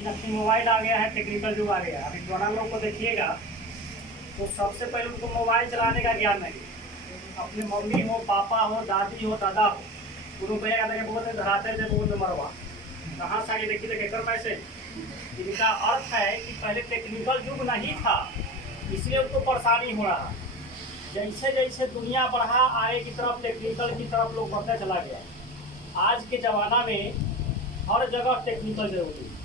लेकिन अपनी मोबाइल आ गया है, टेक्निकल युग आ गया है। अभी पुराना लोग को देखिएगा तो सबसे पहले उनको मोबाइल चलाने का ज्ञान नहीं। अपनी मम्मी हो, पापा हो, दादी हो, दादा हो, रुपया बोलते धराते थे बोल मरवा कहाँ से आगे देखिए देखेकर मैसेज। इनका अर्थ है कि पहले टेक्निकल युग नहीं था, इसलिए उनको परेशानी हो रहा। जैसे जैसे दुनिया बढ़ा आगे की तरफ, टेक्निकल की तरफ लोग बढ़ता चला गया। आज के ज़माना में हर जगह टेक्निकल जरूरी है।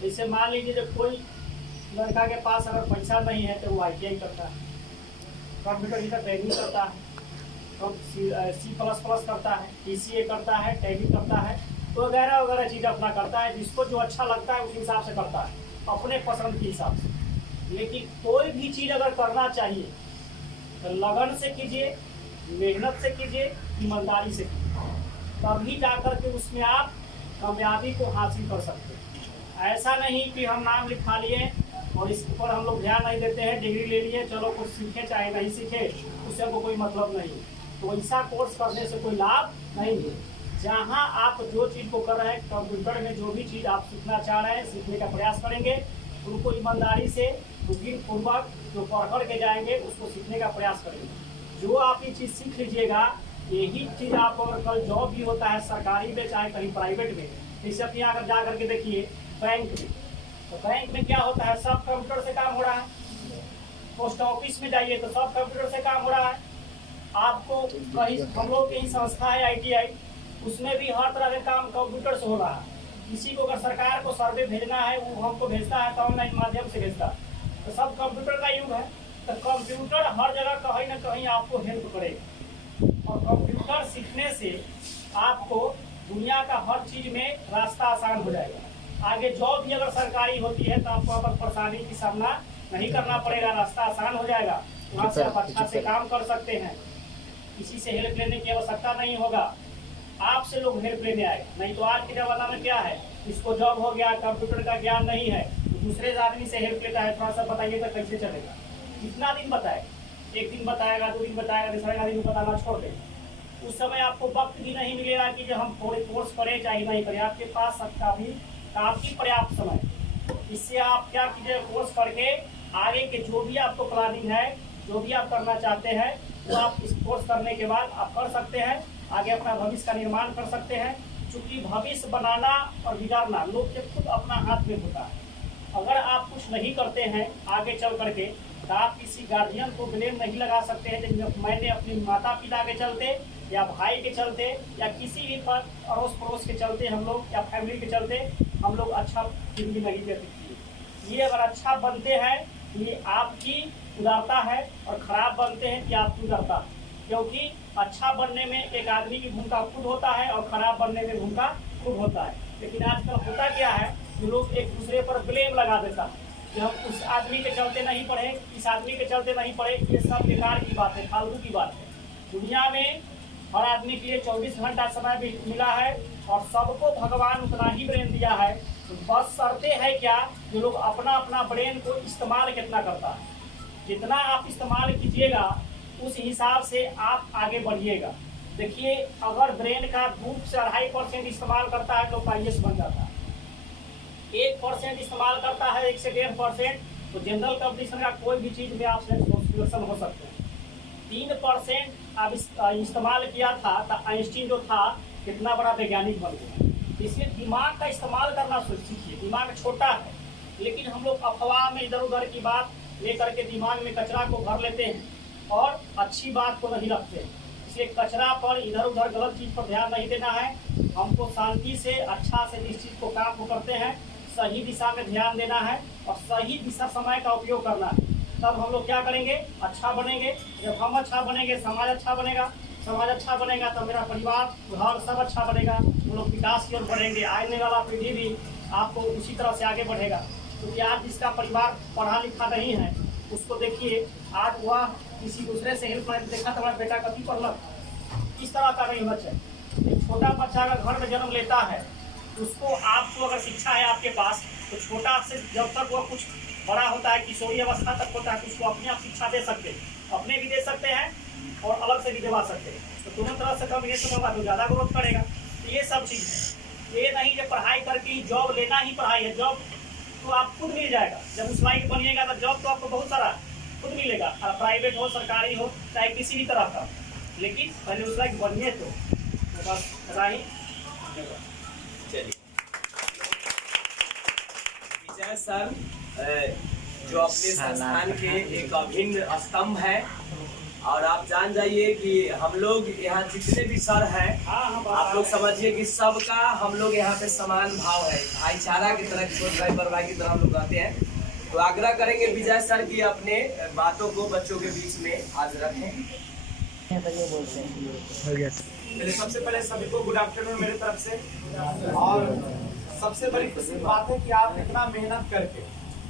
जैसे मान लीजिए जब कोई लड़का के पास अगर पैसा नहीं है तो वो ITI करता है, कंप्यूटर की ट्रेनिंग करता है, C++ करता है, PCA करता है, टैली करता है, तो वगैरह वगैरह चीज़ अपना करता है। जिसको जो अच्छा लगता है उस हिसाब से करता है, अपने पसंद के हिसाब से। लेकिन कोई भी चीज़ अगर करना चाहिए तो लगन से कीजिए, मेहनत से कीजिए, ईमानदारी से कीजिए, तभी जाकर के उसमें आप कामयाबी को हासिल कर सकते हैं। ऐसा नहीं कि हम नाम लिखा लिए और इस पर हम लोग ध्यान नहीं देते हैं, डिग्री ले लिए, चलो कुछ सीखे चाहे नहीं सीखे, उससे हमको कोई मतलब नहीं। तो ऐसा कोर्स करने से कोई लाभ नहीं है। जहाँ आप जो चीज़ को कर रहे हैं, कंप्यूटर में जो भी चीज़ आप सीखना चाह रहे हैं, सीखने का प्रयास करेंगे, उनको ईमानदारी से पूर्वक जो पढ़ के जाएंगे उसको सीखने का प्रयास करेंगे। जो आप ये चीज़ सीख लीजिएगा, यही चीज़ आप अगर कल जॉब भी होता है सरकारी में चाहे कहीं प्राइवेट में, जैसे अपने यहाँ अगर जा करके देखिए बैंक में, तो बैंक में क्या होता है, सब कंप्यूटर से काम हो रहा है। पोस्ट ऑफिस में जाइए तो सब कंप्यूटर से काम हो रहा है। आपको कहीं हम लोग की संस्था है ITI, उसमें भी हर तरह के काम कंप्यूटर से हो रहा है। किसी को अगर सरकार को सर्वे भेजना है वो हमको भेजता है तो ऑनलाइन माध्यम से भेजता है। तो सब कंप्यूटर का युग है। तो कंप्यूटर हर जगह कहीं ना कहीं आपको हेल्प करेगा, और कंप्यूटर सीखने से आपको दुनिया का हर चीज़ में रास्ता आसान हो जाएगा। आगे जॉब भी अगर सरकारी होती है तो आपको अब परेशानी की सामना नहीं करना पड़ेगा, रास्ता आसान हो जाएगा। वहाँ से आप अच्छा से काम कर सकते हैं, किसी से हेल्प लेने की आवश्यकता नहीं होगा, आपसे लोग हेल्प लेने आए। नहीं तो आज के ज़माना में क्या है, इसको जॉब हो गया, कंप्यूटर का ज्ञान नहीं है, तो दूसरे आदमी से हेल्प लेता है, थोड़ा सा बताइए तो कैसे चलेगा। कितना दिन बताए, एक दिन बताएगा, 2 दिन बताएगा, तीसरा दिन बताना छोड़ दे। उस समय आपको वक्त भी नहीं मिलेगा कि जब हम थोड़े कोर्स करें चाहे नहीं करें। आपके पास सबका भी काफ़ी पर्याप्त समय। इससे आप क्या कीजिए, कोर्स करके आगे के जो भी आपको प्लानिंग है, जो भी आप करना चाहते हैं, वो आप इस कोर्स करने के बाद आप कर सकते हैं। आगे अपना भविष्य का निर्माण कर सकते हैं। क्योंकि भविष्य बनाना और बिगाड़ना लोग के खुद अपना हाथ में होता है। अगर आप कुछ नहीं करते हैं आगे चल करके, तो आप किसी गार्जियन को ब्लेम नहीं लगा सकते हैं। जब मैंने अपने माता पिता के चलते या भाई के चलते या किसी भी अड़ोस पड़ोस के चलते हम लोग, या फैमिली के चलते हम लोग अच्छा जिंदगी नहीं व्यतीत किए। ये अगर अच्छा बनते हैं ये आपकी उदारता है, और ख़राब बनते हैं कि आपकी उदारता है। क्योंकि अच्छा बनने में एक आदमी की भूमिका खुद होता है और ख़राब बनने में भूमिका खुद होता है। लेकिन आजकल होता क्या है कि लोग एक दूसरे पर ब्लेम लगा देता है कि हम उस आदमी के चलते नहीं पढ़े, इस आदमी के चलते नहीं पढ़े। ये सब बेकार की बात है, फालतू की बात है। दुनिया में हर आदमी के लिए 24 घंटा समय भी मिला है, और सबको भगवान उतना ही ब्रेन दिया है। तो बस शर्तें है क्या, जो लोग अपना अपना ब्रेन को इस्तेमाल कितना करता है। जितना आप इस्तेमाल कीजिएगा उस हिसाब से आप आगे बढ़िएगा। देखिए, अगर ब्रेन का 2 से 2.5% इस्तेमाल करता है तो IAS बन जाता है। 1% इस्तेमाल करता है, 1 से 1.5%, तो जनरल कंपटीशन का कोई भी चीज़ में आप सिलेक्शन हो सकते हैं। 3% आप इस्तेमाल किया था तो आइंस्टीन जो था कितना बड़ा वैज्ञानिक बन गया। इसलिए दिमाग का इस्तेमाल करना सीखिए। दिमाग छोटा है, लेकिन हम लोग अफवाह में इधर उधर की बात लेकर के दिमाग में कचरा को भर लेते हैं और अच्छी बात को नहीं रखते हैं। इसलिए कचरा पर, इधर उधर गलत चीज़ पर ध्यान नहीं देना है। हमको शांति से, अच्छा से जिस चीज़ को काम को करते हैं सही दिशा में ध्यान देना है, और सही दिशा समय का उपयोग करना है। तब हम लोग क्या करेंगे, अच्छा बनेंगे। जब हम अच्छा बनेंगे समाज अच्छा बनेगा, समाज अच्छा बनेगा तो मेरा परिवार, घर सब अच्छा बनेगा। हम लोग विकास की ओर बढ़ेंगे। आने वाला पीढ़ी भी आपको उसी तरह से आगे बढ़ेगा। क्योंकि आज जिसका परिवार पढ़ा लिखा नहीं है उसको देखिए, आज वह किसी दूसरे से हेल्प करके देखा तो हमारा बेटा कभी पढ़, इस तरह का नहीं होना चाहिए। एक छोटा बच्चा अगर घर में जन्म लेता है, उसको आपको अगर शिक्षा है आपके पास, तो छोटा से जब तक वह कुछ बड़ा होता है, किशोरी अवस्था तक होता है, तो उसको अपने आप शिक्षा दे सकते हैं। अपने भी दे सकते हैं और अलग से भी दिलवा सकते हैं। तो दोनों तरह से कॉम्बिनेशन होगा तो ज़्यादा ग्रोथ करेगा। तो ये सब चीज़ है। ये नहीं जब पढ़ाई करके जॉब लेना ही पढ़ाई है, जॉब तो आप खुद मिल जाएगा। जब उस लायक बनिएगा तो जॉब तो आपको बहुत सारा खुद मिलेगा, प्राइवेट हो सरकारी हो चाहे किसी भी तरह का, लेकिन पहले उस लायक बनिए तो बस राही। चलिए विजय सर जो अपने संस्थान के एक अभिन्न स्तंभ है, और आप जान जाइए कि हम लोग यहाँ जितने भी सर हैं आप लोग समझिए कि सबका हम लोग यहाँ पे समान भाव है, भाईचारा की तरह, छोट भाई बड़ भाई की तरह हम लोग रहते हैं। तो आग्रह करेंगे विजय सर की अपने बातों को बच्चों के बीच में आज रखें। मेरे सबसे पहले सभी को गुड आफ्टरनून मेरे तरफ से। और सबसे बड़ी खुशी बात है कि आप इतना मेहनत करके,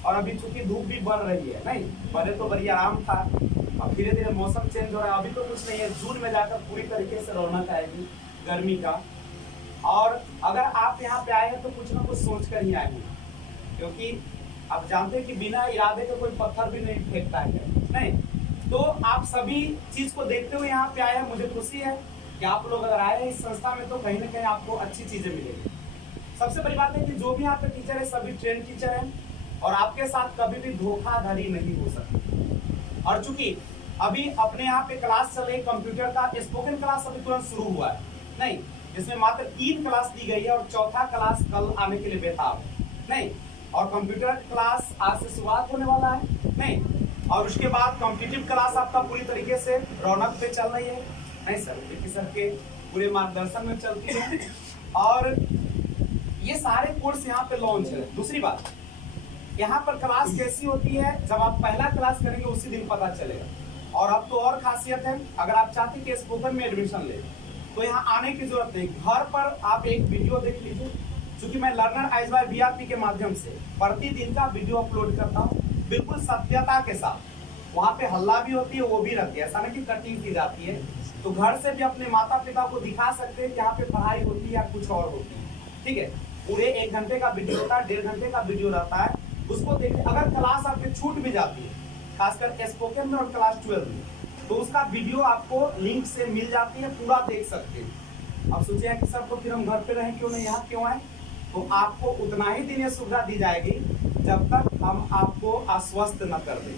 और अभी चूंकि धूप भी बढ़ रही है, नहीं पहले तो बड़ी आराम था, अब धीरे धीरे मौसम चेंज हो रहा है, अभी तो कुछ नहीं है, जून में जाकर पूरी तरीके से रौनक आएगी गर्मी का। और अगर आप यहाँ पे आए हैं तो कुछ ना कुछ सोच कर ही आए हैं, क्योंकि आप जानते हैं कि बिना इरादे के कोई पत्थर भी नहीं फेंकता है, नहीं। तो आप सभी चीज को देखते हुए यहाँ पे आए हैं, मुझे खुशी है कि आप लोग अगर आए हैं इस संस्था में तो कहीं ना कहीं आपको अच्छी चीजें मिलेगी। सबसे बड़ी बात है कि जो भी यहाँ पे टीचर है सभी ट्रेन टीचर हैं, और आपके साथ कभी भी धोखाधड़ी नहीं हो सकती। और चूंकि अभी अपने यहाँ पे क्लास चल रही कंप्यूटर का, स्पोकन क्लास अभी तुरंत शुरू हुआ है, नहीं, जिसमें मात्र 3 क्लास दी गई है और चौथा क्लास कल आने के लिए बेताब है, नहीं। और कंप्यूटर क्लास आज से शुरुआत होने वाला है, नहीं। और उसके बाद कॉम्पिटिटिव क्लास आपका पूरी तरीके से रौनक पे चल रही है, नहीं सर, जेपी सर के पूरे मार्गदर्शन में चलती है, और ये सारे कोर्स यहाँ पे लॉन्च है। दूसरी बात, यहाँ पर क्लास कैसी होती है, जब आप पहला क्लास करेंगे उसी दिन पता चलेगा। और अब तो और खासियत है, अगर आप चाहते हैं कि स्पोकन में एडमिशन ले तो यहाँ आने की जरूरत नहीं, घर पर आप एक वीडियो देख लीजिए। क्योंकि मैं लर्नर एज बाय बीआरपी के माध्यम से प्रतिदिन का वीडियो अपलोड करता हूँ, बिल्कुल सत्यता के साथ। वहाँ पे हल्ला भी होती है, वो भी रहती है, ऐसा नहीं कि कटिंग की जाती है। तो घर से भी अपने माता पिता को दिखा सकते हैं कि यहाँ पे पढ़ाई होती है या कुछ और होती है, ठीक है। पूरे 1 घंटे का वीडियो होता है, 1.5 घंटे का वीडियो रहता है, उसको देखिए। अगर क्लास आपकी छूट भी जाती है, खासकर स्पोकन में और क्लास 12 में, तो उसका वीडियो आपको लिंक से मिल जाती है, पूरा देख सकते हैं। अब सोचिए कि सर तो फिर हम घर पे रहें क्यों नहीं, यहाँ क्यों आए? तो आपको उतना ही दिन ये सुविधा दी जाएगी जब तक हम आपको आश्वस्त न कर दें।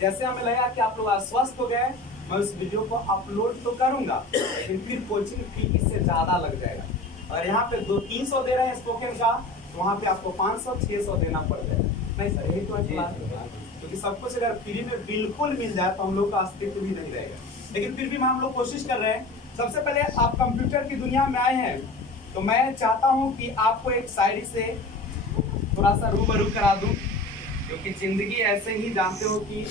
जैसे हमें लगा कि आप लोग आश्वस्त हो गए, मैं उस वीडियो को अपलोड तो करूंगा, लेकिन फिर कोचिंग फी इससे ज्यादा लग जाएगा। और यहाँ पे 200-300 दे रहे हैं स्पोकन का, तो वहाँ पे आपको 500-600 देना पड़ जाएगा, नहीं सर, यही तो अच्छी बात है। क्योंकि सब कुछ अगर फ्री में बिल्कुल मिल जाए तो हम लोग का अस्तित्व भी नहीं रहेगा। लेकिन फिर भी हम लोग कोशिश कर रहे हैं। सबसे पहले आप कंप्यूटर की दुनिया में आए हैं, तो मैं चाहता हूं कि आपको एक शायरी से थोड़ा सा रूबरू करा दूं, क्योंकि जिंदगी ऐसे ही जानते हो कि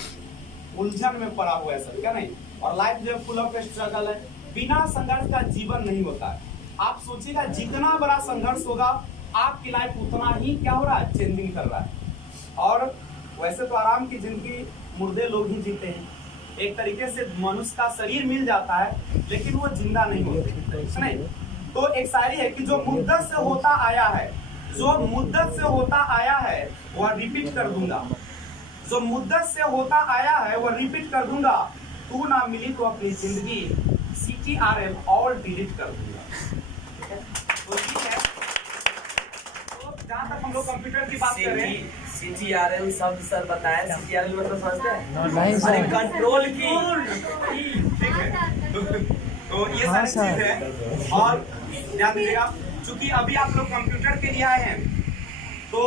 उलझन में पड़ा हुआ है सर, क्या नहीं? और लाइफ जो फुल ऑफ स्ट्रगल है, बिना संघर्ष का जीवन नहीं होता है। आप सोचिएगा जितना बड़ा संघर्ष होगा आपकी लाइफ उतना ही क्या हो रहा है, चेंजिंग कर रहा है। और वैसे तो आराम की जिंदगी मुर्दे लोग ही जीते हैं, एक तरीके से मनुष्य का शरीर मिल जाता है लेकिन वो जिंदा नहीं होते, नहीं। तो एक शायरी है कि जो मुद्दत से होता आया है, जो मुद्दत से होता आया है वह रिपीट कर दूंगा, जो मुद्दत से होता आया है वह रिपीट कर दूंगा, तू ना मिली तो अपनी जिंदगी CTRL ऑल डिलीट कर दूंगा, ठीक है। तो ठीक है, तो जहाँ तक हम लोग कंप्यूटर की बात कर रहे हैं, CTRL शब्द सर बताया, CTRL मतलब समझते हैं? नहीं सर, अरे कंट्रोल की, ठीक है। तो ये सारी चीज है। और ध्यान दीजिएगा, चूंकि अभी आप लोग कंप्यूटर के लिए आए हैं, तो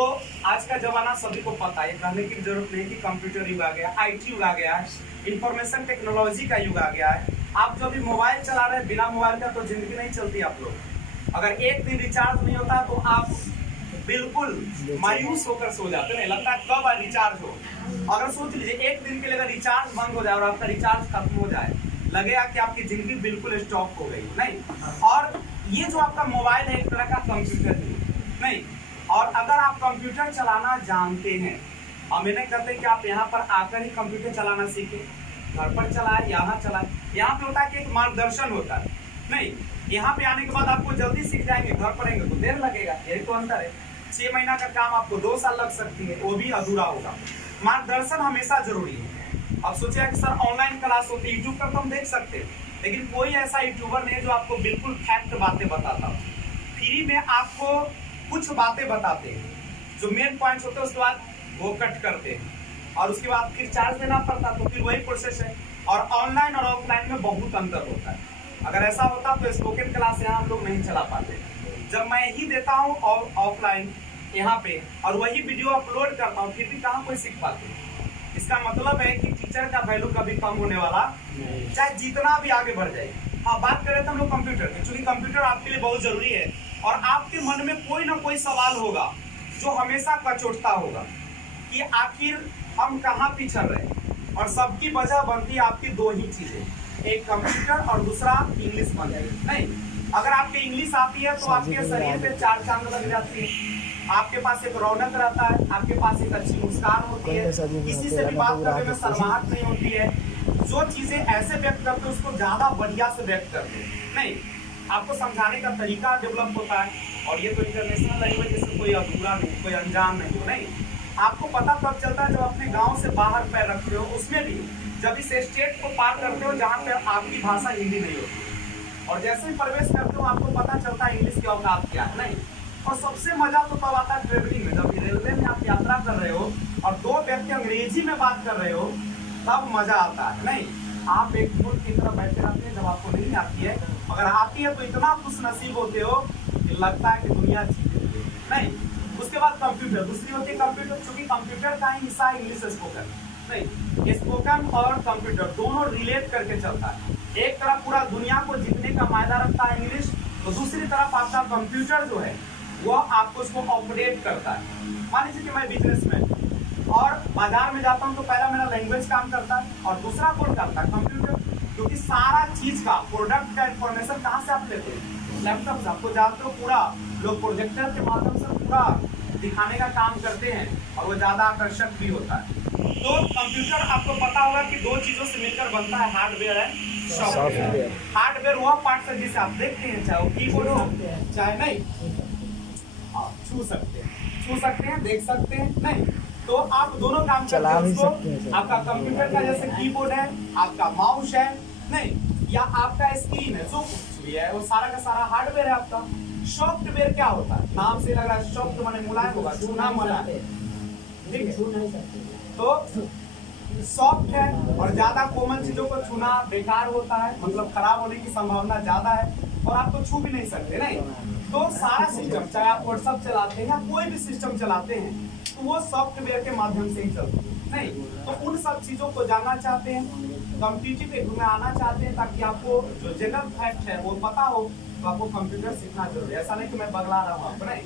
आज का जमाना सभी को पता है, कहने की जरूरत नहीं कि कंप्यूटर युग आ गया, IT युग आ गया है, इंफॉर्मेशन टेक्नोलॉजी का युग आ गया है। आप जो भी मोबाइल चला रहे हैं, बिना मोबाइल का तो जिंदगी नहीं चलती। आप लोग अगर एक दिन रिचार्ज नहीं होता तो आप बिल्कुल मायूस होकर सो जाते हैं, लगता है कब रिचार्ज हो। अगर सोच लीजिए एक दिन के लिए अगर रिचार्ज बंद हो जाए और आपका रिचार्ज खत्म हो जाए, लगेगा कि आपकी जिंदगी बिल्कुल स्टॉप हो गई, नहीं। और ये जो आपका मोबाइल है एक तरह का कंप्यूटर है, नहीं। और अगर आप कंप्यूटर चलाना जानते हैं, हम नहीं कहते कि आप यहाँ पर आकर ही कंप्यूटर चलाना सीखें, घर पर चलाए, यहाँ चलाए। यहाँ पे होता है कि एक मार्गदर्शन होता है, नहीं। यहाँ पे आने के बाद आपको जल्दी सीख जाएंगे, घर पर रहेंगे तो देर लगेगा, यही तो अंतर है। 6 महीना का काम आपको 2 साल लग सकती है, वो भी अधूरा होगा। मार्गदर्शन हमेशा जरूरी है। अब सोचिए कि सर ऑनलाइन क्लास होती है, यूट्यूब पर तो हम देख सकते हैं, लेकिन कोई ऐसा यूट्यूबर नहीं है जो आपको बिल्कुल फैक्ट बातें बताता हो। फ्री में आपको कुछ बातें बताते हैं, जो मेन पॉइंट्स होते हैं, उसके बाद वो कट करते हैं और उसके बाद फिर चार्ज देना पड़ता, तो फिर वही प्रोसेस है। और ऑनलाइन और ऑफलाइन में बहुत अंतर होता है। अगर ऐसा होता तो स्पोकन क्लास यहाँ हम लोग नहीं चला पाते। जब मैं ही देता हूँ और ऑफलाइन यहाँ पे और वही वीडियो अपलोड करता हूँ, फिर भी कहाँ कोई सीख पाते। इसका मतलब है कि टीचर का वैल्यू कभी कम होने वाला, चाहे जितना भी आगे बढ़ जाए। हाँ, बात करें तो हम लोग कंप्यूटर की, क्योंकि कंप्यूटर आपके लिए बहुत जरूरी है और आपके मन में कोई ना कोई सवाल होगा जो हमेशा कचोटता होगा कि आखिर हम कहाँ पिछड़ रहे हैं। और सबकी वजह बनती है आपकी दो ही चीजें, एक कंप्यूटर और दूसरा इंग्लिश बन जाए। नहीं, अगर आपके इंग्लिश आती है तो आपके शरीर पे 4 चांद लग जाती है, आपके पास एक रौनक रहता है, आपके पास एक अच्छी मुस्कान होती है, किसी से भी बात करने में शर्माहट नहीं होती है। जो चीजें ऐसे व्यक्त करते हो उसको ज्यादा बढ़िया से व्यक्त करते हो। नहीं, आपको समझाने का तरीका डेवलप होता है। और ये तो इंटरनेशनल लैंग्वेज, जिसमें कोई अधूरा नहीं, कोई अनजान नहीं हो। नहीं, आपको पता तब चलता है जब अपने गांव से बाहर पैर रखते हो, उसमें भी जब इस स्टेट को पार करते हो जहाँ पे आपकी भाषा हिंदी नहीं होती, और जैसे ही प्रवेश करते हो आपको पता चलता है इंग्लिश की औकात क्या है। नहीं, और सबसे मजा तो तब आता है ट्रेवलिंग में, जब रेलवे में आप यात्रा कर रहे हो और 2 व्यक्ति अंग्रेजी में बात कर रहे हो, तब मजा आता है। नहीं, आप एक मूर्ख की तरह बैठे रहते हैं, जब आपको नहीं आती है, अगर आती है तो इतना खुश नसीब होते हो कि लगता है कि दुनिया जीत गई। नहीं, उसके बाद कंप्यूटर, दूसरी होती है कंप्यूटर, क्योंकि कंप्यूटर का ही हिस्सा है इंग्लिश स्पोकन। नहीं, स्पोकन और कंप्यूटर दोनों रिलेट करके चलता है। एक तरफ पूरा दुनिया को जीतने का मायदा रखता है इंग्लिश, तो दूसरी तरफ आपका कंप्यूटर जो है वो आपको उसको ऑपरेट करता है। मान लीजिए कि मैं बिजनेसमैन और बाजार में जाता हूँ तो पहला मेरा लैंग्वेज काम करता है और दूसरा कौन करता है? कंप्यूटर, क्योंकि सारा चीज का प्रोडक्ट का इंफॉर्मेशन कहाँ से आप लेते हैं? लैपटॉप से। आपको जानते हो पूरा लोग प्रोजेक्टर के माध्यम से पूरा दिखाने का काम करते हैं और वो ज्यादा आकर्षक भी होता है। तो कंप्यूटर आपको पता होगा कि 2 चीजों से मिलकर बनता है, हार्डवेयर है सॉफ्टवेयर। हार्डवेयर वह पार्ट है जिसे आप देखते हैं, चाहे वो कीबोर्ड हो चाहे नहीं, छू सकते हैं, देख सकते हैं। नहीं, तो आप दोनों काम करते हैं उसको। आपका कंप्यूटर का जैसे कीबोर्ड है, आपका माउस है, नहीं, या आपका स्क्रीन है, जो कुछ भी है वो सारा का सारा हार्डवेयर है आपका। सॉफ्टवेयर क्या होता है? नाम से लग रहा है सॉफ्ट माने मुलायम होगा, छूना मना है, ठीक है। तो सॉफ्ट है और ज्यादा कोमल चीजों को छूना बेकार होता है, मतलब खराब होने की संभावना ज्यादा है और आप तो छू भी नहीं सकते। नहीं, तो सारा सिस्टम, चाहे आप व्हाट्सएप चलाते हैं या कोई भी सिस्टम चलाते हैं, तो वो सॉफ्टवेयर के माध्यम से ही चलता है। नहीं, तो उन सब चीजों को जानना चाहते हैं, कॉम्पिटिटिव एग्जाम में आना चाहते हैं, ताकि आपको जो जनरल फैक्ट है वो पता हो, तो आपको कंप्यूटर सीखना जरूरी है। ऐसा नहीं कि मैं बगला रहा हूँ आपको, नहीं,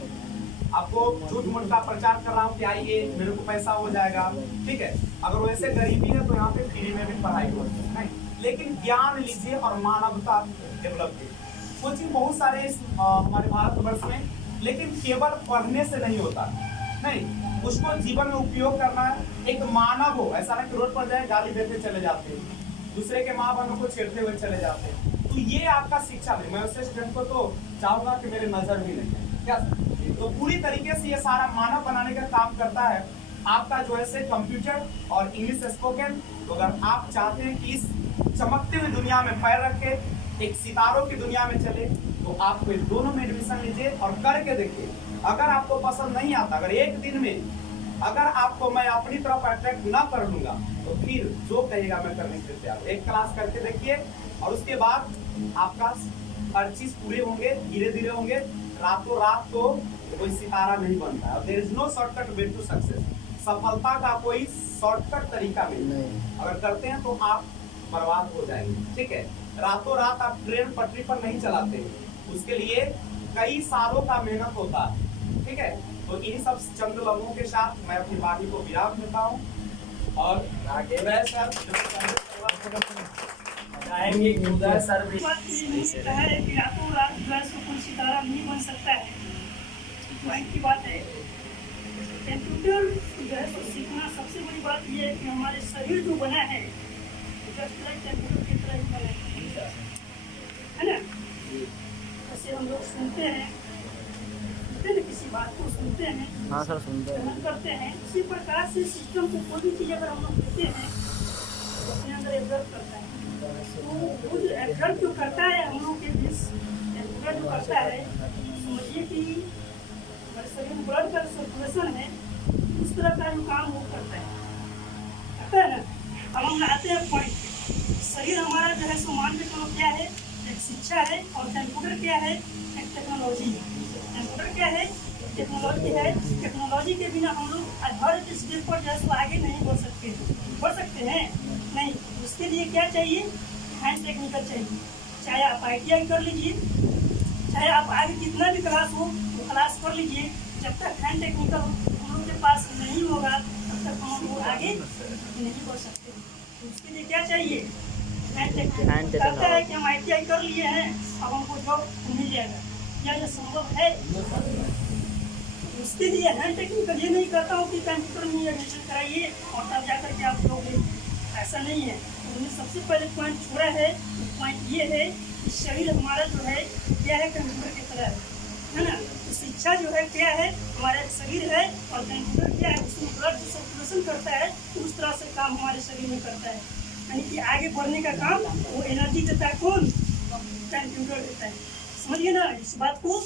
आपको झूठ मूठ का प्रचार कर रहा हूँ कि आइए मेरे को पैसा हो जाएगा, ठीक है। अगर वैसे गरीबी है तो यहाँ पे फ्री में भी पढ़ाई होती है। नहीं, लेकिन ज्ञान लीजिए और मानवता डेवलप कीजिए। कोचिंग बहुत सारे इस हमारे भारतवर्ष में, लेकिन केवल पढ़ने से नहीं होता। नहीं, उसको जीवन में उपयोग करना है। एक मानव हो, ऐसा नहीं कि रोड पर जाए गाली देते चले जाते हैं, दूसरे के माँ बहनों को छेड़ते हुए चले जाते हैं, तो ये आपका शिक्षा नहीं। मैं उससे स्टूडेंट को तो चाहूंगा कि मेरे नजर भी नहीं है क्या, तो पूरी तरीके से ये सारा मानव बनाने का काम करता है आपका जो है कंप्यूटर और इंग्लिश स्पोकन। तो अगर आप चाहते हैं कि इस चमकती हुई दुनिया में पैर रखे, एक सितारों की दुनिया में चले, तो आपको इन दोनों में एडमिशन लीजिए और करके देखिए। अगर आपको पसंद नहीं आता, अगर एक दिन में अगर आपको मैं अपनी तरफ अट्रैक्ट ना कर लूंगा, तो फिर जो कहेगा मैं करने के लिए तैयार हूं। एक क्लास करके देखिए और उसके बाद आपका हर चीज पूरे होंगे, धीरे धीरे होंगे। रातों रात तो कोई सितारा नहीं बनता है। There is no shortcut way to success. सफलता का कोई शॉर्टकट तरीका नहीं। अगर करते हैं तो आप बर्बाद हो जाएंगे, ठीक है। रातों रात आप ट्रेन पटरी पर नहीं चलाते हैं, उसके लिए कई सालों का मेहनत होता है, ठीक है। तो इन सब चंद लम्हों के साथ मैं अपनी वाणी को विराम देता हूँ और आगे सर चाहेंगे कि उदय सर भी है कि रातों रात जो है कोई सितारा नहीं बन सकता है। पॉइंट की बात है, कंप्यूटर जो है तो सीखना सबसे बड़ी बात यह है कि हमारे शरीर जो बना है कंप्यूटर की तरह ही बना है ना। जैसे हम लोग सुनते हैं ना, किसी बात को सुनते हैं, हाँ सर सुनते हैं, करते हैं, इसी प्रकार से सिस्टम को कोई भी चीज़ अगर हम लोग देते हैं तो अपने अंदर एब्जॉर्ब करता है। तो वो जो एब्जॉर्ब जो करता है हम लोग के बीच, एब्जॉर्ब जो करता है समझिए कि हमारे शरीर में ब्लड का सर्कुलेशन है, उस तरह का जो काम वो करता है ना। अब हम आते हैं पॉइंट पे। शरीर हमारा जो है सो मान के चलो क्या है, एक शिक्षा है, और कंप्यूटर क्या है, एक टेक्नोलॉजी है। कंप्यूटर क्या है, टेक्नोलॉजी है। टेक्नोलॉजी के बिना हम लोग हर स्टेप पर जो है सो आगे नहीं बढ़ सकते। बढ़ सकते हैं नहीं, उसके लिए क्या चाहिए, हैंड टेक्निकल चाहिए। चाहे आप ITI कर लीजिए, चाहे आप आगे कितना भी क्लास हो वो क्लास कर लीजिए, जब तक हैंड टेक्निकल हम लोग के पास नहीं होगा तब तक हम लोग आगे नहीं बढ़ सकते। तो उसके लिए क्या चाहिए, हैंड टेक्निकल। लगता है कि हम ITI कर लिए हैं, अब हमको जॉब मिल जाएगा, क्या यह संभव है? उसके लिए हैंड टेक्निकल ये नहीं कहता हूँ कि कंप्यूटर में एडमिशन कराइए और तब जाकर के आप लोग, ऐसा नहीं है। तो हमने सबसे पहले पॉइंट छोड़ा है, पॉइंट ये है कि शरीर हमारा जो है क्या है, कंप्यूटर की तरह है ना। तो शिक्षा जो है क्या है, हमारा एक शरीर है, और कंप्यूटर क्या है, उसमें ब्लड सर्कुलेशन करता है, तो उस तरह से काम हमारे शरीर में करता है। यानी कि आगे बढ़ने का काम वो एनर्जी देता है, कौन, कंप्यूटर देता है। समझिए ना इस बात को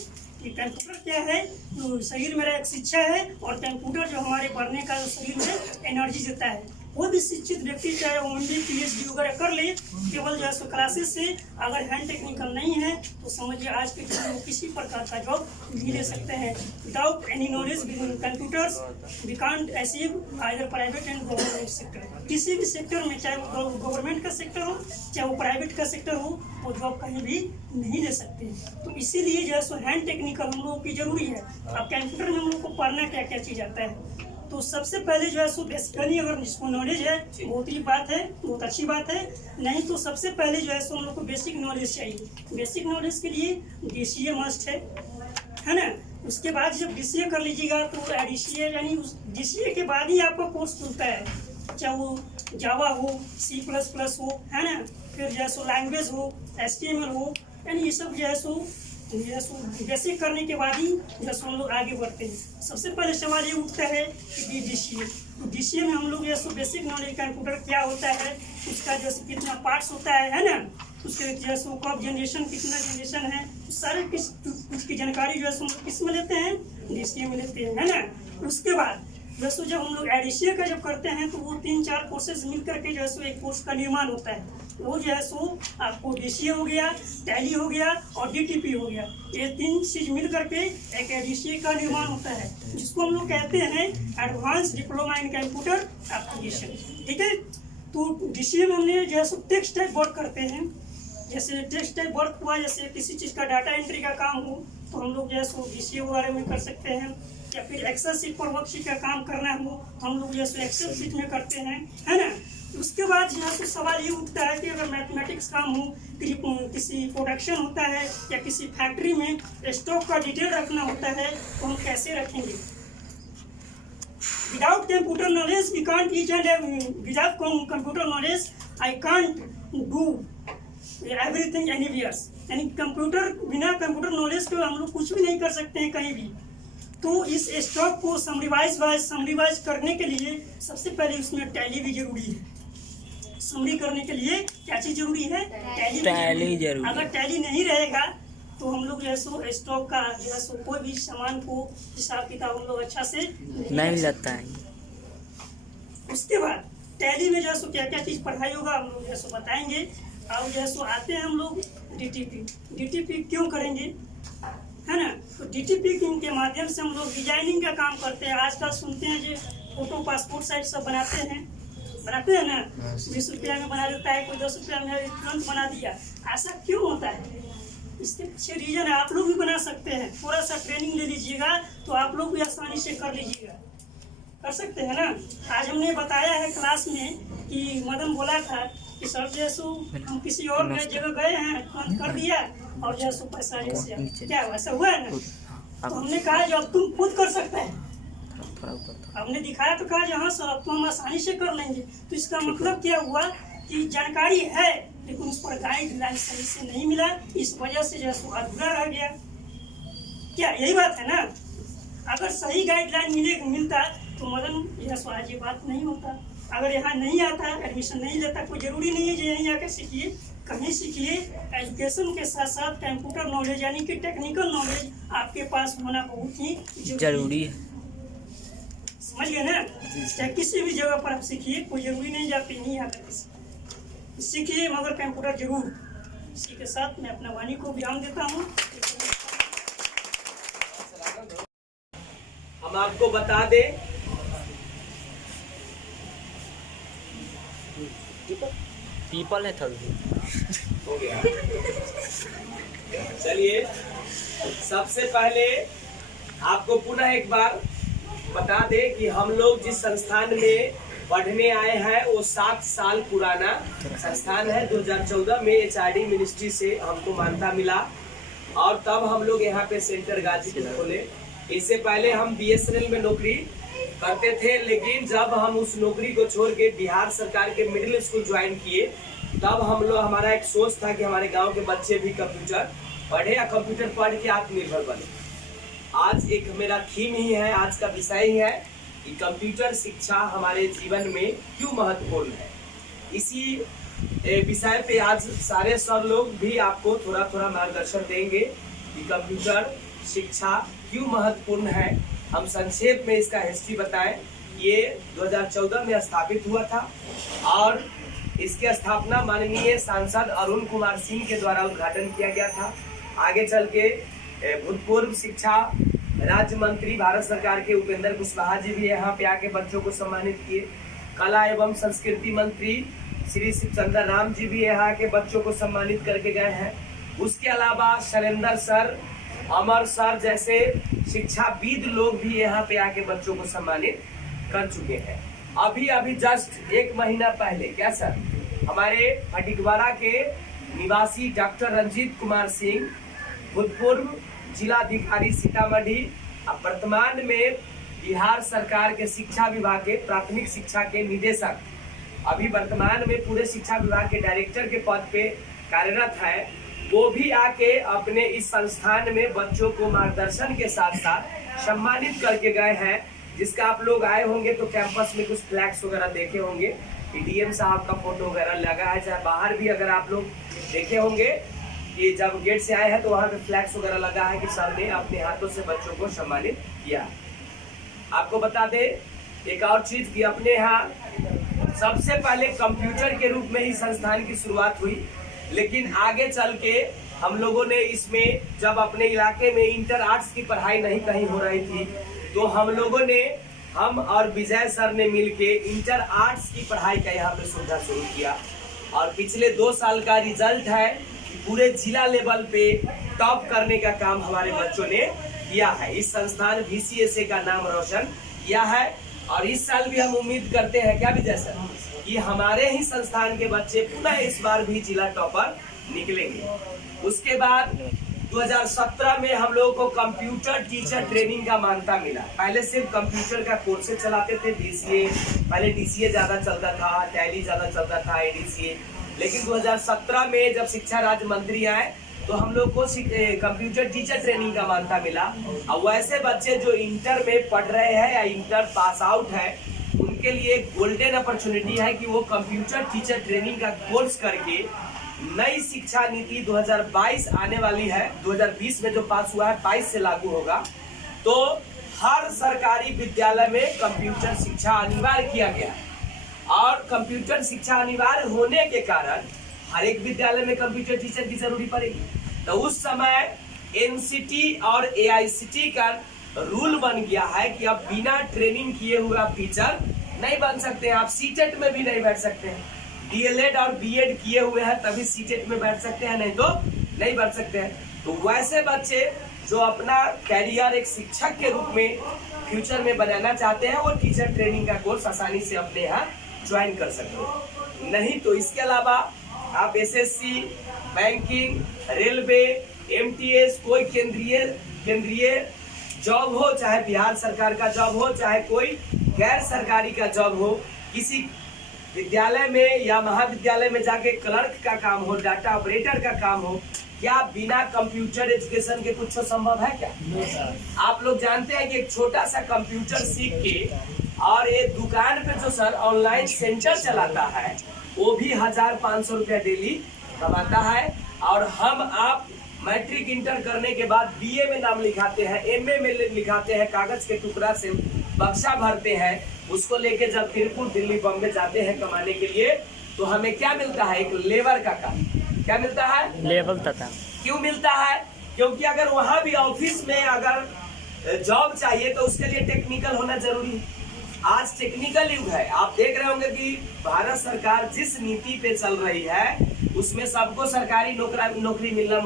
कि कंप्यूटर क्या है, तो शरीर मेरा एक शिक्षा है, और कंप्यूटर जो हमारे बढ़ने का जो शरीर में एनर्जी देता है। वो भी शिक्षित व्यक्ति चाहे वो MD PhD वगैरह कर ले, केवल जो है सो क्लासेस से अगर हैंड टेक्निकल नहीं है तो समझिए आज के टाइम में किसी प्रकार का जॉब नहीं ले सकते हैं। Without any knowledge computers we can't achieve either private and government sector. किसी भी सेक्टर में, चाहे वो गवर्नमेंट का सेक्टर हो चाहे वो प्राइवेट का सेक्टर हो, वो जॉब कहीं भी नहीं ले सकते। तो इसीलिए जो है सो हैंड टेक्निकल हम लोगों की जरूरी है। अब कंप्यूटर में हम लोग को पढ़ना क्या क्या चीज़ आता है, तो सबसे पहले जो है सो बेसिकली अगर जिसको नॉलेज है बहुत ही बात है, बहुत अच्छी बात है। नहीं तो सबसे पहले जो है सो हम लोग को बेसिक नॉलेज चाहिए। बेसिक नॉलेज के लिए DCA मस्ट है ना। उसके बाद जब DCA कर लीजिएगा तो DCA यानी DCA के बाद ही आपका कोर्स खुलता है, चाहे वो जावा हो, C++ हो, है ना, फिर जो है सो लैंग्वेज हो, HTML हो, यानी ये सब जो है सो बेसिक करने के बाद ही जैसे हम लोग आगे बढ़ते हैं। सबसे पहले सवाल ये उठता है कि DCA, तो DCA में हम लोग जैसे बेसिक नॉलेज कंप्यूटर क्या होता है, उसका जैसे कितना पार्ट्स होता है ना, उसके जैसे कब जनरेशन, कितना जनरेशन है, सारे कुछ की जानकारी जो है किस में लेते हैं, DCA में लेते हैं, है ना। उसके बाद जैसे जब हम लोग DCA का जब करते हैं तो वो 3-4 कोर्सेज मिल करके जैसे एक कोर्स का निर्माण होता है। वो जो है सो आपको DCA हो गया, टैली हो गया और DTP हो गया, ये 3 चीज मिल करके एक DCA का निर्माण होता है, जिसको हम लोग कहते हैं advance diploma in computer application. ठीक है, तो DCA में हमने जो है सो टेक्स्ट टाइप वर्क करते हैं। जैसे टेक्स्ट टाइप वर्क हुआ, जैसे किसी चीज़ का डाटा एंट्री का काम हो तो हम लोग जो है सो DCA वगैरह में कर सकते हैं, या फिर एक्सेल सीट पर वर्कशीट का काम करना हो तो हम लोग जैसे एक्सेल सीट में करते हैं, है ना। उसके बाद यहाँ से सवाल ये उठता है कि अगर मैथमेटिक्स काम हो, किसी प्रोडक्शन होता है या किसी फैक्ट्री में स्टॉक का डिटेल रखना होता है तो हम कैसे रखेंगे। Without computer knowledge we can't each and without computer knowledge I can't do everything anywhere. यानी कंप्यूटर, बिना कंप्यूटर नॉलेज के हम लोग कुछ भी नहीं कर सकते हैं कहीं भी। तो इस स्टॉक को समरीवाइज करने के लिए सबसे पहले उसमें टैली भी जरूरी है। समरी करने के लिए क्या चीज जरूरी है, टैली जरूरी। अगर टैली नहीं रहेगा तो हम लोग जैसे स्टॉक का जैसे कोई भी सामान को हिसाब किताब हम लोग अच्छा से नहीं लगता है। उसके बाद टैली में जैसे क्या क्या चीज पढ़ाई होगा हम लोग जैसे बताएंगे। और जैसे आते हैं हम लोग DTP क्यों करेंगे, है ना। तो DTP के माध्यम से हम लोग डिजाइनिंग का काम करते हैं। आजकल सुनते हैं जो फोटो पासपोर्ट साइज सब बनाते हैं ना, 20 रुपया में बना देता है, कोई 10 रुपया में तुरंत बना दिया। ऐसा क्यों होता है, इसके पीछे रीजन है। आप लोग भी बना सकते हैं, थोड़ा सा ट्रेनिंग ले लीजिएगा तो आप लोग भी आसानी से कर लीजिएगा, कर सकते हैं ना। आज हमने बताया है क्लास में कि मदन बोला था कि सर जैसो हम किसी और जगह गए हैं, तुरंत कर दिया और जैसो पैसा जैसे क्या वैसा हुआ है ना। तो हमने कहा जो अब तुम खुद कर सकते हैं, हमने दिखाया तो कहा हाँ सर अब तो हम आसानी से कर लेंगे। तो इसका मतलब क्या हुआ कि जानकारी है लेकिन उस पर गाइडलाइन सही से नहीं मिला, इस वजह से जो है अधूरा रह गया। क्या यही बात है ना। अगर सही गाइडलाइन मिलता तो मदन यह आज ये बात नहीं होता। अगर यहाँ नहीं आता, एडमिशन नहीं लेता, कोई जरूरी नहीं है जो यहीं आकर सीखिए, कहीं सीखिए। एजुकेशन के साथ साथ कंप्यूटर नॉलेज यानी कि टेक्निकल नॉलेज आपके पास होना बहुत ही जरूरी है। समझ गए ना? चाहे किसी भी जगह पर आप सीखिए, कोई जरूरी नहीं आप नहीं आकर सीखिए, मगर कंप्यूटर जरूर। इसी के साथ मैं अपना वाणी को विराम देता हूँ। हम आपको बता दें, पीपल है थोड़ी हो गया। चलिए, सबसे पहले आपको पुनः एक बार बता दें कि हम लोग जिस संस्थान में पढ़ने आए हैं वो 7 साल पुराना संस्थान है। 2014 में HRD मिनिस्ट्री से हमको मान्यता मिला और तब हम लोग यहाँ पे सेंटर गाजीपुर खोले। इससे पहले हम BSNL में नौकरी करते थे, लेकिन जब हम उस नौकरी को छोड़ के बिहार सरकार के मिडिल स्कूल ज्वाइन किए, तब हमारा एक सोच था कि हमारे गांव के बच्चे भी कंप्यूटर पढ़े या कंप्यूटर पढ़ के आत्मनिर्भर बने। आज एक मेरा थीम ही है, आज का विषय ही है कि कंप्यूटर शिक्षा हमारे जीवन में क्यों महत्वपूर्ण है। इसी विषय पे आज सारे सर लोग भी आपको थोड़ा थोड़ा मार्गदर्शन देंगे कि कंप्यूटर शिक्षा क्यों महत्वपूर्ण है। हम संक्षेप में इसका हिस्ट्री बताएं। ये 2014 में स्थापित हुआ था और इसकी स्थापना माननीय सांसद अरुण कुमार सिंह के द्वारा उद्घाटन किया गया था। आगे चल के भूतपूर्व शिक्षा राज्य मंत्री भारत सरकार के उपेंद्र कुशवाहा जी भी यहाँ पे आके बच्चों को सम्मानित किए। कला एवं संस्कृति मंत्री श्री शिवचंद्र राम जी भी यहाँ के बच्चों को सम्मानित करके गए हैं। उसके अलावा शैलेंद्र सर, अमर सर जैसे शिक्षाविद लोग भी यहाँ पे आके बच्चों को सम्मानित कर चुके हैं। अभी जस्ट 1 महीना पहले, क्या सर, हमारे फटिकवाड़ा के निवासी डॉक्टर रंजीत कुमार सिंह, भूतपूर्व जिलाधिकारी सीतामढ़ी, वर्तमान में बिहार सरकार के शिक्षा विभाग के प्राथमिक शिक्षा के निदेशक, अभी वर्तमान में पूरे शिक्षा विभाग के डायरेक्टर के पद पे कार्यरत है, वो भी आके अपने इस संस्थान में बच्चों को मार्गदर्शन के साथ साथ सम्मानित करके गए हैं। जिसका आप लोग आए होंगे तो कैंपस में कुछ फ्लैग्स वगैरह देखे होंगे, डीएम साहब का फोटो वगैरह लगा है। चाहे बाहर भी अगर आप लोग देखे होंगे कि जब गेट से आए हैं तो वहाँ पे फ्लैग्स वगैरह लगा है कि सर ने अपने हाथों से बच्चों को सम्मानित किया। आपको बता दें एक और चीज कि अपने यहाँ सबसे पहले कंप्यूटर के रूप में ही संस्थान की शुरुआत हुई, लेकिन आगे चल के हम लोगों ने इसमें जब अपने इलाके में इंटर आर्ट्स की पढ़ाई नहीं कहीं हो रही थी तो हम और विजय सर ने मिलके इंटर आर्ट्स की पढ़ाई का यहाँ पे सुविधा शुरू किया और पिछले 2 साल का रिजल्ट है कि पूरे जिला लेवल पे टॉप करने का काम हमारे बच्चों ने किया है। इस संस्थान VCSA का नाम रोशन किया है और इस साल भी हम उम्मीद करते हैं, क्या विजय सर, कि हमारे ही संस्थान के बच्चे पुनः इस बार भी जिला टॉपर निकलेंगे। उसके बाद 2017 में हम लोगों को कंप्यूटर टीचर ट्रेनिंग का मान्यता मिला। पहले सिर्फ कंप्यूटर का कोर्सेज चलाते थे DCA, पहले DCA ज्यादा चलता था, टैली ज्यादा चलता था, ADCA, लेकिन 2017 में जब शिक्षा राज्य मंत्री आए तो हम लोग को कंप्यूटर टीचर ट्रेनिंग का मान्यता मिला। और वैसे बच्चे जो इंटर में पढ़ रहे हैं या इंटर पास आउट है उनके लिए गोल्डन अपॉर्चुनिटी है कि वो कंप्यूटर टीचर ट्रेनिंग का कोर्स करके नई शिक्षा नीति 2022 आने वाली है, 2020 में जो पास हुआ है 22 से लागू होगा, तो हर सरकारी विद्यालय में कंप्यूटर शिक्षा अनिवार्य किया गया है। और कंप्यूटर शिक्षा अनिवार्य होने के कारण हर एक विद्यालय में कंप्यूटर टीचर की जरूरी पड़ेगी। तो उस समय NCT और AICT का रूल बन गया है कि अब बिना ट्रेनिंग किए हुए आप टीचर नहीं बन सकते हैं, आप CTET में भी नहीं बैठ सकते हैं। DLED और BEd किए हुए हैं तभी CTET में बैठ सकते हैं, नहीं तो नहीं बैठ सकते हैं। तो वैसे बच्चे जो अपना कैरियर एक शिक्षक के रूप में फ्यूचर में बनाना चाहते हैं वो टीचर ट्रेनिंग का कोर्स आसानी से अपने यहाँ ज्वाइन कर सकते हैं। नहीं तो इसके अलावा आप SSC, बैंकिंग, रेलवे, MTS, कोई केंद्रीय जॉब हो, चाहे बिहार सरकार का जॉब हो, चाहे कोई गैर सरकारी का जॉब हो, किसी विद्यालय में या महाविद्यालय में जाके क्लर्क का काम हो, डाटा ऑपरेटर का काम हो, क्या बिना कंप्यूटर एजुकेशन के कुछ संभव है क्या? आप लोग जानते हैं कि एक छोटा सा कंप्यूटर सीख के और ये दुकान पे जो सर ऑनलाइन सेंटर चलाता है वो भी 1500 रुपया डेली कमाता है। और हम आप मैट्रिक इंटर करने के बाद बीए में नाम लिखाते हैं, एमए में लिखाते हैं, कागज के टुकड़ा से बक्सा भरते हैं, उसको लेके जब तिरपुर दिल्ली बॉम्बे जाते हैं कमाने के लिए, तो हमें क्या मिलता है? एक लेबर का काम। क्या मिलता है? लेवल तथा। क्यों मिलता है? क्योंकि अगर वहां भी ऑफिस में अगर जॉब चाहिए तो उसके लिए टेक्निकल होना जरूरी है। आज टेक्निकल युग है। आप देख रहे होंगे कि भारत सरकार जिस नीति पे चल रही है उसमें सबको सरकारी नौकरी मिलना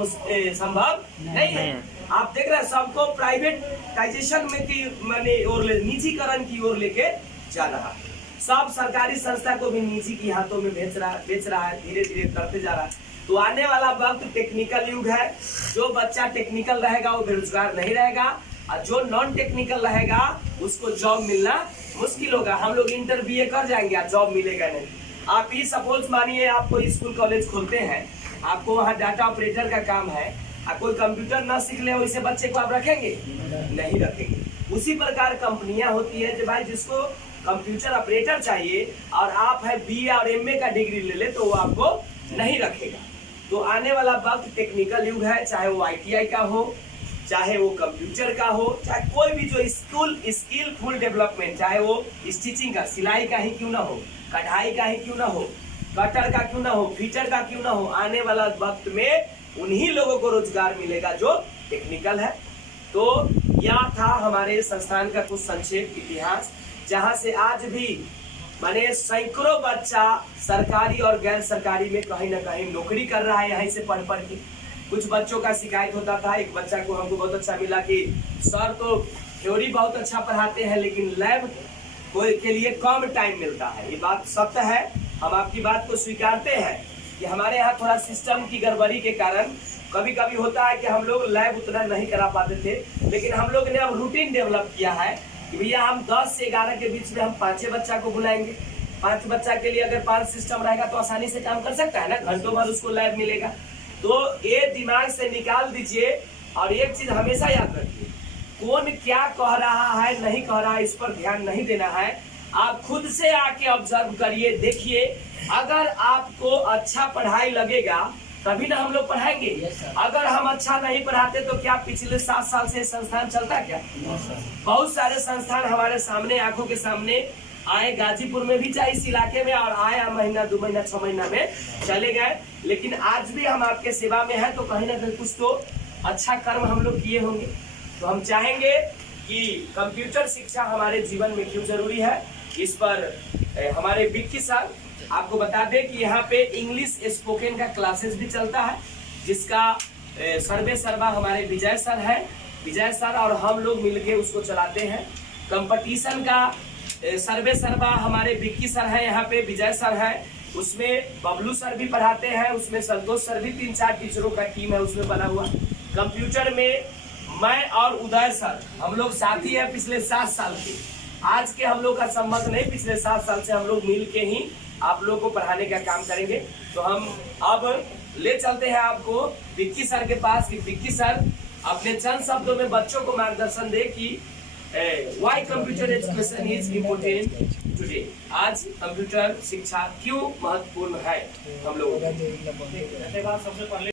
संभव नहीं है। आप देख रहे हैं सबको प्राइवेटाइजेशन में की माने और निजीकरण की ओर लेके जा रहा है। सब सरकारी संस्था को भी निजी की हाथों में बेच रहा है, धीरे धीरे करते जा रहा है। तो आने वाला वक्त टेक्निकल युग है। जो बच्चा टेक्निकल रहेगा वो बेरोजगार नहीं रहेगा, और जो नॉन टेक्निकल रहेगा उसको जॉब मिलना मुश्किल होगा। हम लोग इंटर बीए कर जाएंगे, जॉब मिलेगा नहीं। आप ही सपोज मानिए आप कोई स्कूल कॉलेज खोलते हैं, आपको वहाँ डाटा ऑपरेटर का काम है, आप कोई कंप्यूटर ना सीख ले वैसे बच्चे को आप रखेंगे? नहीं रखेंगे। उसी प्रकार कंपनियां होती है, भाई जिसको कंप्यूटर ऑपरेटर चाहिए और आप है बीए और एमए का डिग्री ले ले तो वो आपको नहीं रखेगा। तो आने वाला वक्त टेक्निकल युग है, चाहे वो आईटीआई का हो, चाहे वो कंप्यूटर का हो, चाहे कोई भी जो स्किलफुल डेवलपमेंट, चाहे वो स्टिचिंग का, सिलाई का ही क्यों ना हो, कढ़ाई का ही क्यों ना हो, कटर का क्यों ना हो, फीटर का क्यों ना हो, आने वाला वक्त में उन्हीं लोगों को रोजगार मिलेगा जो टेक्निकल है। तो यह था हमारे संस्थान का कुछ संक्षेप इतिहास, जहां से आज भी माने सैकड़ों बच्चा सरकारी और गैर सरकारी में कहीं ना कहीं नौकरी कर रहा है यहीं से पढ़ के। कुछ बच्चों का शिकायत होता था, एक बच्चा को हमको बहुत अच्छा मिला कि सर तो थ्योरी बहुत अच्छा पढ़ाते हैं लेकिन लैब के लिए कम टाइम मिलता है। ये बात सत्य है, हम आपकी बात को स्वीकारते हैं कि हमारे यहाँ थोड़ा सिस्टम की गड़बड़ी के कारण कभी कभी होता है कि हम लोग लैब उतना नहीं करा पाते थे, लेकिन हम लोग ने अब रूटीन डेवलप किया है कि भैया हम 10 से 11 के बीच में हम 5 बच्चा को बुलाएंगे। 5 बच्चा के लिए अगर 5 सिस्टम रहेगा तो आसानी से काम कर सकता है ना, घंटों भर उसको लैब मिलेगा। तो ये दिमाग से निकाल दीजिए और एक चीज हमेशा याद रखिए, कौन क्या कह रहा है नहीं कह रहा है इस पर ध्यान नहीं देना है। आप खुद से आके ऑब्जर्व करिए, देखिए, अगर आपको अच्छा पढ़ाई लगेगा तभी ना हम लोग पढ़ाएंगे। अगर हम अच्छा नहीं पढ़ाते तो क्या पिछले 7 साल से संस्थान चलता क्या? बहुत सारे संस्थान हमारे सामने, आंखों के सामने आए, गाजीपुर में भी चाहे इस इलाके में, और आया महीना 2 महीना 6 महीना में चले गए, लेकिन आज भी हम आपके सेवा में हैं तो कहीं ना कहीं कुछ तो अच्छा कर्म हम लोग किए होंगे। तो हम चाहेंगे कि कंप्यूटर शिक्षा हमारे जीवन में क्यों जरूरी है, इस पर हमारे विक्की सर आपको बता दें कि यहाँ पे इंग्लिश स्पोकन का क्लासेस भी चलता है, जिसका सर्वे सर्वा हमारे विजय सर है। विजय सर और हम लोग मिलके उसको चलाते हैं। कंपटीशन का सर्वे सर्वा हमारे विक्की सर है, यहाँ पे विजय सर है, उसमें बबलू सर भी पढ़ाते हैं, उसमें संतोष सर भी, 3-4 टीचरों का टीम है उसमें बना हुआ। कंप्यूटर में मैं और उदय सर हम लोग साथी हैं पिछले 7 साल के। आज के हम लोग का संबंध नहीं, पिछले 7 साल से हम लोग मिल के ही आप लोगों को पढ़ाने का काम करेंगे। तो हम अब ले चलते हैं आपको विक्की सर के पास कि विक्की सर अपने चंद शब्दों में बच्चों को मार्गदर्शन दे कि why computer education is important today. आज कंप्यूटर शिक्षा क्यों महत्वपूर्ण है हम लोगों को। धन्यवाद। सबसे पहले